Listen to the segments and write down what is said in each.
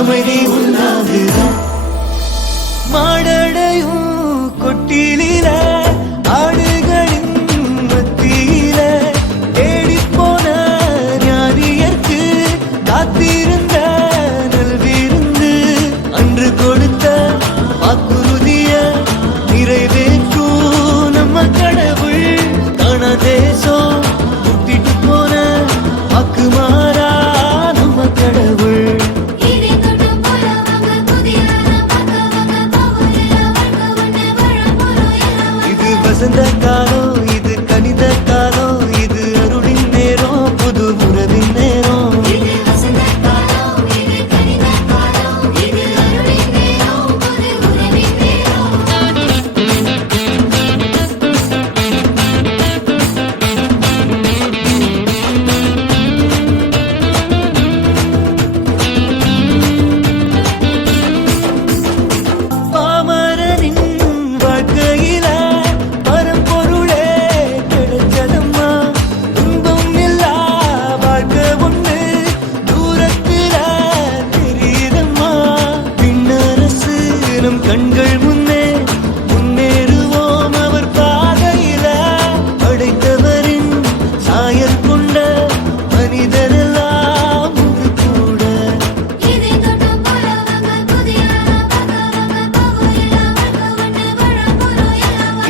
அமைதி உண்டாகுது. மாடடையும் கொட்டிலில ஆடுகளின் மத்தியில தேடிப்போன ஞானியர்க்கு காத்திருந்த நல்விருந்து அன்று கொடுத்த வாக்குறுதிய நிறைவேற்றும் நம்ம கடவுள். காண தேசம் விட்டுட்டு போன வாக்கு மாறா நம்ம கடவுள். வசந்த காலம் இது, கணித காலம் இது, அருளின் நேரம், புது உறவின் நேரம். பாமரனின் வாழ்க்கையில கண்கள் முன்னே முன்னேறுவோம் அவர் பாதையில. படைத்தவரின் சாயல் கொண்ட மனிதரெல்லாம் கூட.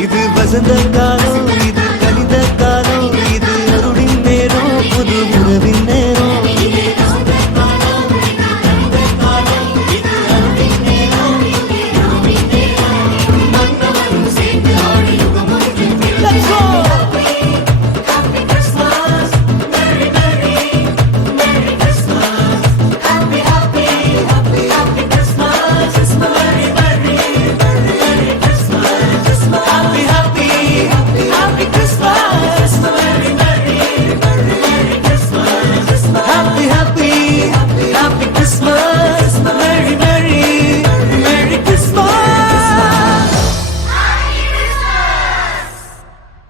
இது வசந்த காலம்.